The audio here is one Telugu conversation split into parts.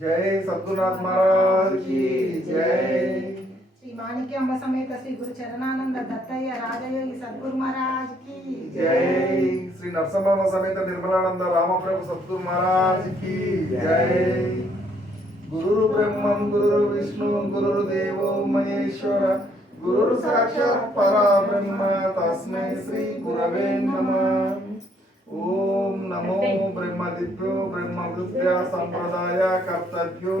जय सद्गुरुनाथ महाराज की जय। श्री माणिक्यांब समेत श्री गुरु चरणानंद दत्तయ్య राजयोगी सद्गुरु महाराज की जय। श्री नरसिम्हा समेत निर्मलानंद रामप्रभु सद्गुरु महाराज की जय। गुरु ब्रह्मं गुरु विष्णु गुरुदेवो महेश्वर गुरु साक्षात् परब्रह्म तस्मै श्री गुरवे नमः। ओम नमो ब्रह्मदिभ्यो ब्रह्मवृद्ध्या संप्रदाय कर्तव्यो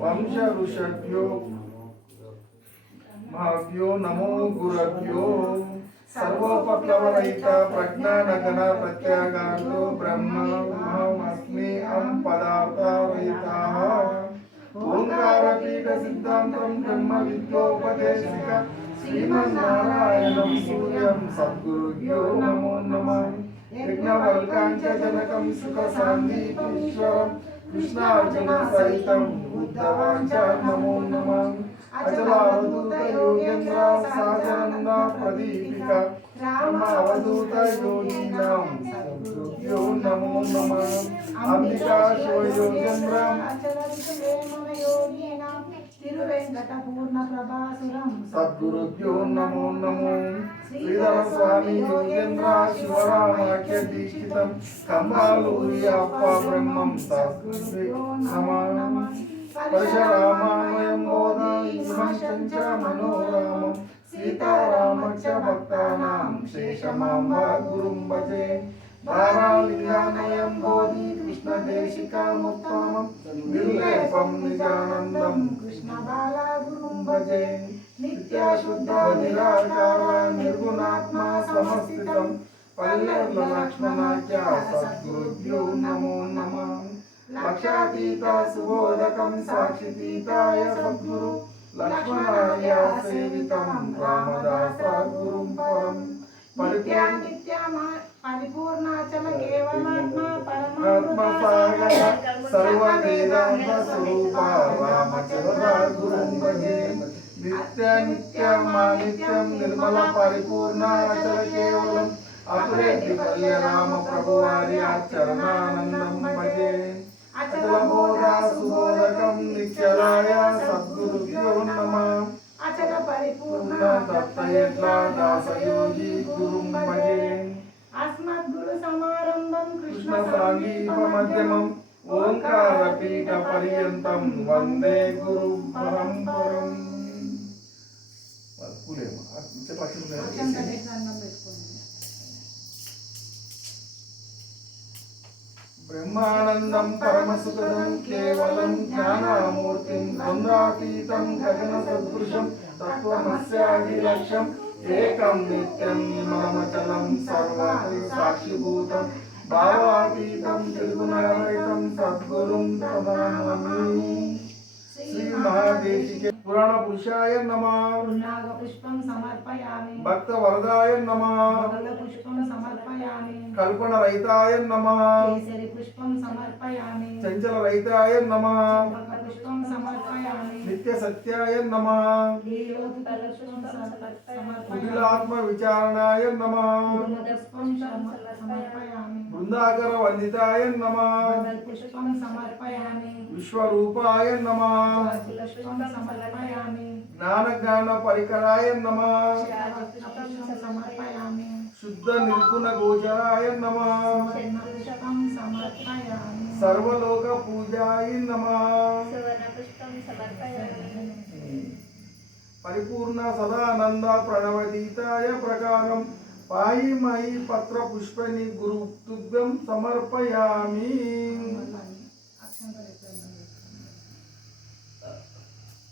वंश ऋषभ्यो महाभ्यो नमो गुरभ्यो। सर्वोपप्लवरहित प्रज्ञानगण प्रत्यागारो ब्रह्ममस्मि अहं पदार्थरहितः। ओंकारपीठ सिद्धान्तं ब्रह्म विद्योपदेशिक श्रीमन्नारायणं सूर्यं सद्गुरुभ्यो नमो नमः। यज्ञवल्काञ्चजनकं सुखसान्दीपमीश्वरं कृष्णार्जुन सहितं बुद्धवाञ्च नमो नमः। अचलावधूत योगेन्द्र साजनन्द प्रदीपिका रामावधूत योगीनां सद्गुरुभ्यो नमो नमः। अंबिका शिवयोगेन्द्र सद्गुरुभ्यो नमो नमः। श्रीधर स्वामी योगेन्द्र शिवरामाख्य दीक्षितं कम्बालूरि अप्पा ब्रह्मं सद्गुरुभ्यो नमः। परशुरामान्वयं बोधयिमश्च मनोरामं सीतारामश्च भक्तानां शेषमां गुरुं भजे। बालालिङ्गानयं बोधि कृष्णदेशिकामुत्तमं निर्लेपं निजानन्दं कृष्णबाला गुरुं भजे। नित्याशुद्ध निराकार निर्गुणात्मा समस्थितं पल्लवलक्ष्मणाख्य सद्गुरुभ्यो नमो नमः। लक्षातीत सुबोधकं साक्षितीताय सद्गुरु लक्ष्मणाय सेवितं रामदास गुरुं परम्। परिपूर्णाचल केवलात्मा परमात्मा सागर सर्ववेदांत स्वरूप रामचंद्र गुरुं भजे। नित्य नित्यं निर्मल परिपूर्णाचल केवलम् अपुरेति कल्य राम प्रभु वार्य चरणानंदं भजे। अचलबोधा सुबोधकं नित्यलाय सद्गुरुभ्यो नमः। अचल परिपूर्ण दत्तयेत्ला दासयोगी गुरुं भजे। अस्मद्गुरु समारंभं कृष्ण साङ्गीपमध्यमम् ओंकारपीठ पर्यन्तं वन्दे गुरु परम्परम्। ब्रह्मानंदं परमसुखदं केवलं ज्ञानमूर्तिं द्वन्द्वातीतं गगनसदृशं तत्त्वमस्यादिलक्ष्यम् एकं नित्यं निर्मलमचलं सर्वत्र साक्षिभूतं भावातीतं त्रिगुणरहितं सद्गुरुं तमामि। श्री महादेशिके पुराण पुरुषाय नमः। पुण्णाग पुष्पं समर्पयामि। भक्त वरदाय नमः। बगल पुष्पं समर्पयामि। कल्पन रहिताय नमः। केसरी पुष्पं समर्पयामि। चंचल रहिताय नमः। चंपक पुष्पं समर्पयामि। नित्य सत्याय नमः। लीलोत्पल पुष्पं समर्पयामि। कुटिलात्म विचारणाय नमः। पुष्पं समर्पयामि। वृंदाकर वंदिताय नमः। पुष्पं समर्पयामि। विश्वरूपाय नमः। पुष्पं समर्पयामि। ज्ञान परिकराय नमः। पुष्पं समर्पयामि। शुद्ध निर्गुण गोचराय नमः। पुष्पं समर्पयामि। सर्वलोक पूजाय नमः। पुष्पं समर्पयामि। परिपूर्ण सदानंद प्रणवदीताय प्रकारं पाहि मयि पत्र पुष्पनि गुरु तुभ्यं समर्पयामि।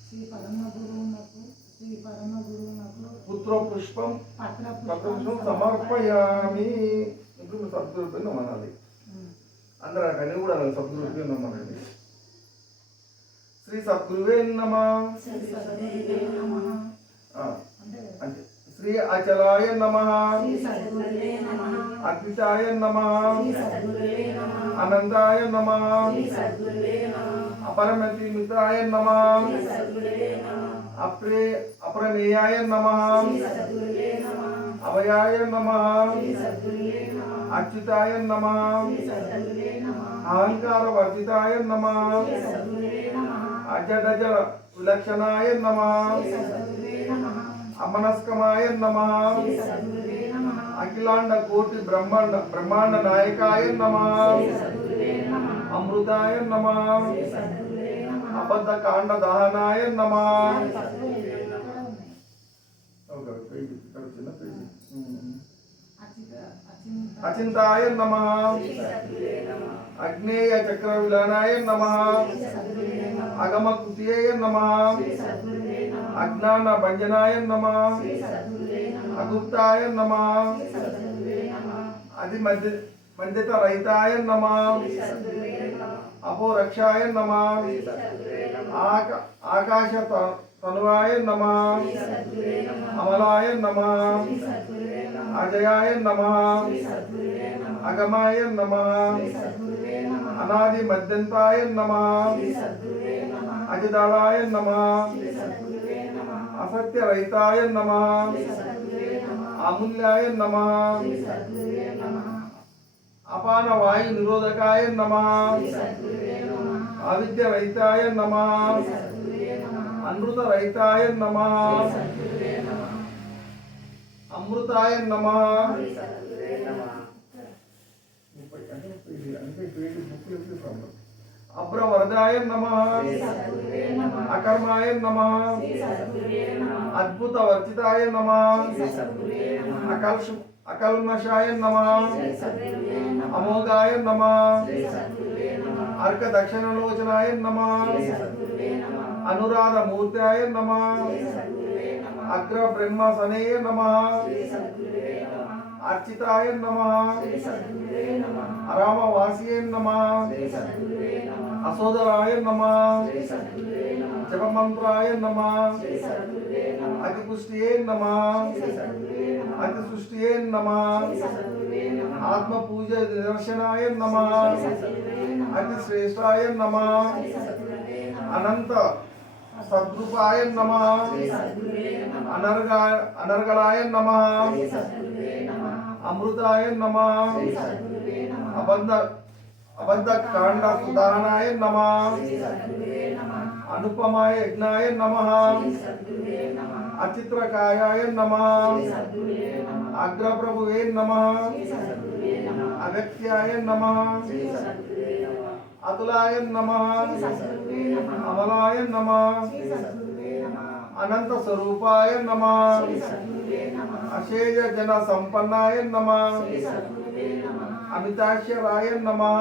श्री परम गुरुनకు पुत्र पुष्पं पत्र पुष्पं समर्पयामि। ఇప్పుడు సద్గురుపైన అనాలి అందరూ అక్కడ కూడా సద్గురుపైన అనాలి। శ్రీ సద్గురువే నమః। అంటే శ్రీ అచలాయ నమః। అద్వితాయ నమః। అనంతాయ నమః। अपरमतिमिताय नमः। अप्रमेयाय नमः। अभयाय नमः। अच्युताय नमः। అహంకార వర్జితాయ నమః శ్రీ సద్గురువే నమః అజడజ విలక్షణాయ నమః శ్రీ సద్గురువే నమః అమనస్కమాయ నమః శ్రీ సద్గురువే నమః అఖిలాండ కోటి బ్రహ్మాండ నాయకాయ నమః శ్రీ సద్గురువే నమః అమృతాయ నమః శ్రీ సద్గురువే నమః అబద్ధ కాండ దహనాయ నమః సద్గురువే నమః అచింతాయ నమః అగ్నేయ చక్ర విలనాయ నమః అగమ కృతియే నమః అజ్ఞాన భంజనాయ నమః అగుప్తాయ నమః అది మధ్యత రహితాయ నమః అపోరక్షాయ నమః ఆకాశ తనువాయ నమః అమలాయ నమః అజయాయ నమః అగమాయ నమః అనాది మధ్యంతాయ నమః అజిదళాయ నమః అసత్యరహితాయ నమః అమూల్యాయ నమః అపాన వాయు నిరోధకాయ నమః అవిద్యరహితాయ నమః అనృతరహితాయ నమః అమృతాయ నమః అబ్రవరదాయ నమః అకర్మాయ నమః అద్భుత వర్జితాయ నమః అకల్మషాయ నమః అమోఘాయ నమః అర్క దక్షిణలోచనాయ నమః అనురాధ మూర్తాయ నమః అగ్ర బ్రహ్మ సనేయ నమః అర్చితాయ నమః అరామవాసియే నమః అసోదరాయ నమః జపమంత్రాయ నమః అతిపుష్టియే నమః అతిసృష్టియే నమః ఆత్మ పూజ నిదర్శనాయ నమః అతిశ్రేష్టాయ నమః అనంత సద్రూపాయ నమః అనర్గళాయ నమః అమృతాయ నమః అబద్ధ కాండ సుదానాయ నమః అనుపమాయ యజ్ఞాయ నమః అచిత్రకాయాయ నమః అగ్రప్రభువే నమః అవ్యక్త్యాయ నమః అతులాయ నమః అమలాయ నమః అనంత స్వరూపాయ నమః అశేష జన సంపన్నాయ నమః అమితాక్షరాయ నమః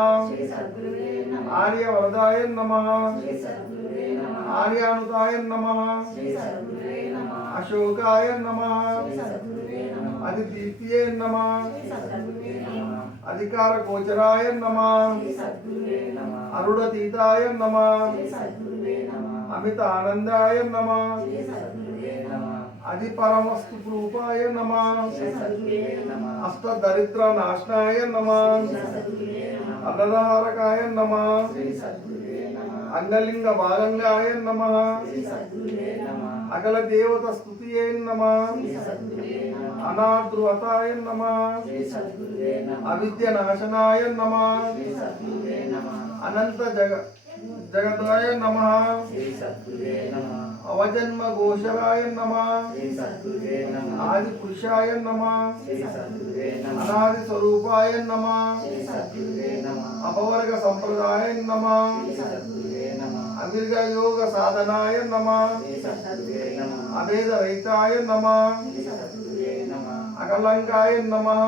ఆర్యవరదాయ నమః ఆర్యానుతాయ నమః అశోకాయ నమః అదిదీప్తియే నమః అధికార గోచరాయ నమః అరుడతీతాయ నమః అమిత ఆనందాయ నమః అధి పరమస్తు రూపాయ నమః అష్ట దరిద్ర నాశనాయ నమః అన్నదారకాయ నమః అంగలింగ భాగంగాయ నమః అగల దేవత స్తుతియే నమః అనాద్రువతాయ నమః అవిద్య నాశనాయ నమః అనంత జగదాయ నమః అవజన్మ ఘోషరాయ నమః ఆది పురుషాయ నమః అనాది స్వరూపాయ నమః అపవర్గ సంప్రదాయ నమః అవిర్గ యోగ సాధనాయ నమః అభేద రహితాయ నమః అకలంకాయ నమః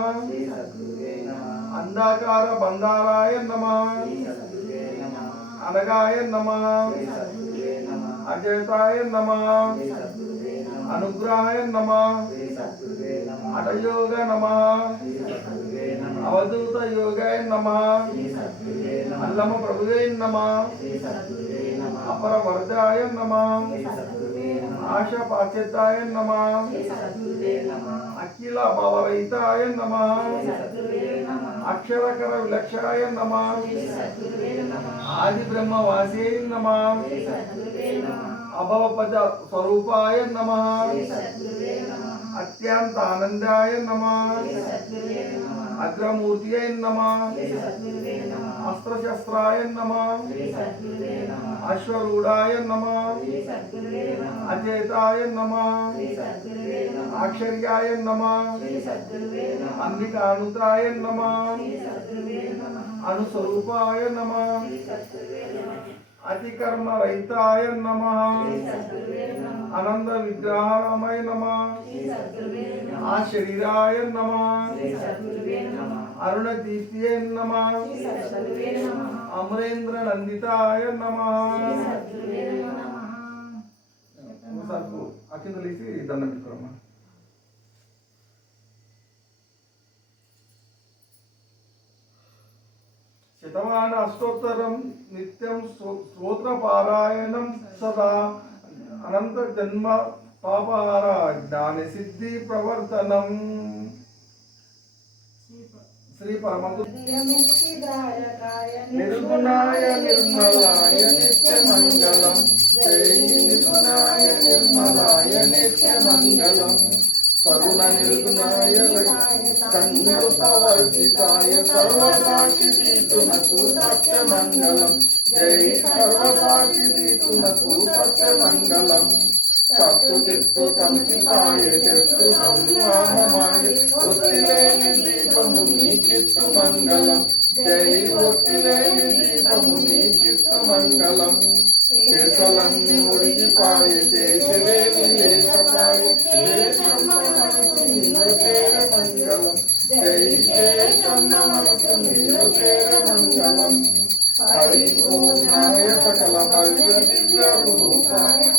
అంధాకార బంధారాయ నమః అనగాయ నమః అజేతాయ నమః అనుగ్రహాయ నమః హఠయోగ నమః అవధూత యోగాయ నమః అల్లమ ప్రభువే నమః అపర వరదాయ నమః ఆశ పాశ్చాత్యాయ నమః అఖిల భవరహితాయ నమః అక్షరకర విలక్షాయ నమః ఆది బ్రహ్మ వాసే నమః అభవపద స్వరూపాయ నమః అత్యంత ఆనందాయ నమః అగ్రమూర్తియై నమః అస్త్రశస్త్రాయ నమః అశ్వరూఢాయ నమః అచేతాయ నమః అక్షర్యాయ నమః అంబికానుతాయ నమః అనుస్వరూపాయ నమః అతికర్మరహితాయ నమః అనంద విగ్రహాయ నమః ఆశరీరాయ నమః అరుణదీప్తియై నమః అమరేంద్ర నందితాయ నమః. అకింద లేచి దండం పెట్టుకోమ్మా. శతమాన అష్టోత్తరం నిత్యం స్తోత్రపారాయణం సదా అనంత జన్మ పాపహార జ్ఞాన సిద్ధి ప్రవర్తనం. శ్రీ పరమగు నిర్గుణాయ నిర్మలాయ నిత్య మంగళం. జై నిర్గుణాయ నిర్మలాయ నిత్య మంగళం. సగుణ నిర్గుణాయ సంగృతవర్జితాయ సర్వసాక్షి తీతునకు సత్య మంగళం. జై సర్వసాక్షి తీతునకు సత్య మంగళం. సత్తు చిత్తు సంసిపాయ శత్రు సంహామమాయ ఒత్తిలేని దీపము నీ చిత్తు మంగళం. జై ఒత్తిలేని దీపము నీ చిత్తు మంగళం. చేసలన్నీ ఉడికిపాయ చేసివేమి లేకపాయ మంగళం. జై శేషమ్మ మనసు నీరు పేర మంగళం. పరిపూర్ణాయ సకల భవ్య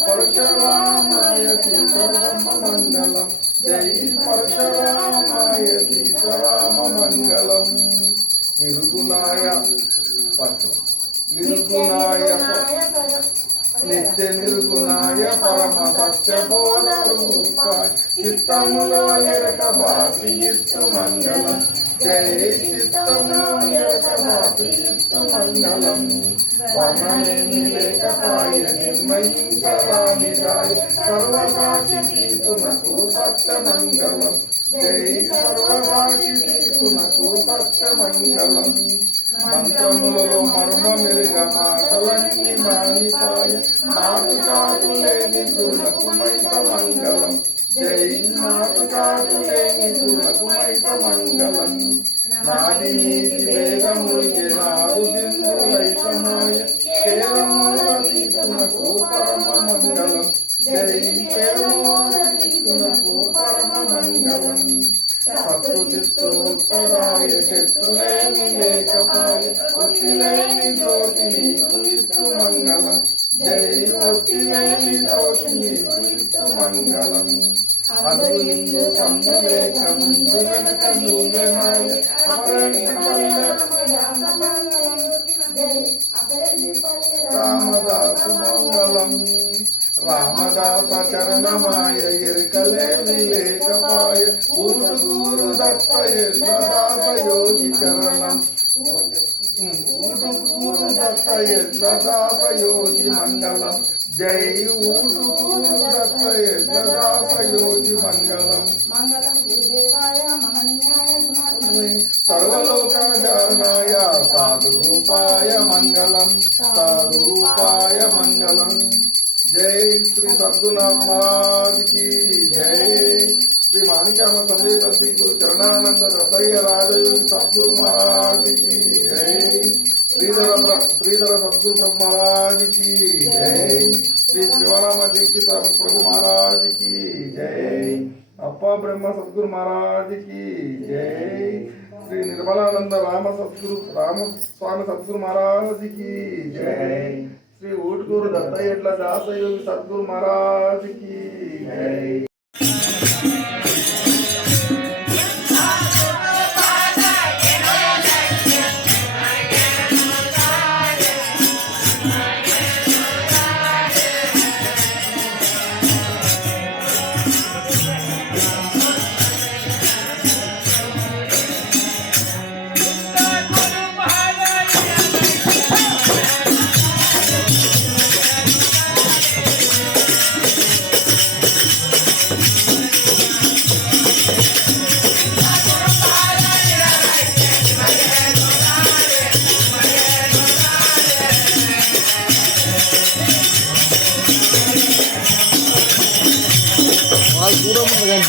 పరశురామాయ సీతారామ మంగళం. జై పరశురామాయ సీతారామ మంగళం. నిర్గుణాయ నిర్గుణాయ నిత్య నిర్గుణాయ పరమ సత్య బోధ రూపాయ చిత్తములో ఎరక భాసి ఇత్తు మంగళం. జై చిత్తములో ఎరక భాసి ఇత్తు మంగళం. వర్ణనేమి లేకపాయ నిర్మయించరానిదాయ సర్వసాక్షి తీతునకు సత్య మంగళం. జై సర్వసాక్షి తీతునకు సత్య మంగళం. మంత్రములలో మర్మ మెరుగ మాటలన్నీ మానిపాయ మాటు చాటు లేని గుణకు మైత మంగళం. జై మాటు చాటు లేని గుణకు మైత మంగళం. నాది నీతి వేదముడికి నాదు బిందులైతమాయ కేవలమునకు పరమ మంగళం. జై కేవలమునకు పరమ మంగళం. సత్తు చిత్తు ఉత్తరాయ శత్రులేని లేకపాయ ఒత్తిలేని జ్యోతి నీకు ఇత్తు మంగళం. జై ఒత్తిలేని జ్యోతి నీకు ఇత్తు మంగళం. అందులిందు సందులేక ముందు వెనక నువ్వెనాయ రామదాసు మంగళం. రామదాస చరణమాయ ఎరుకలేని లేకపాయ ఊటుకూరు దత్తయ దాస యోగి చరణం. ఊటుకూరు దత్తయ దాస యోగి మంగళం. జై ఊటుకూరు దత్తయ దాస యోగి మంగళం. సర్వలోక జానాయ సాధు రూపాయ మంగళం. సాధు రూపాయ మంగళం. జై శ్రీ సద్గురునాథ్ మహారాజ్ की जय. श्री माणिक्याम समेत श्री गुरु चरणानंद दत्तయ్య राजयोगी सद्गुरु महाराज की जय. श्रीधर सद्गुरु प्रभु महाराज की जय. श्री शिवराम दीक्षित प्रभु महाराज की जय. अप्पा ब्रह्म सद्गुरु महाराज की जय. श्री निर्मलानंद रामस्वामी सद्गुरु महाराज की जय. श्री ऊटकूరు దత్తయ్య దాసయోగి సద్గురు మహారాజ్ की जय. వాళ్ళు దూరం ఉంది కానీ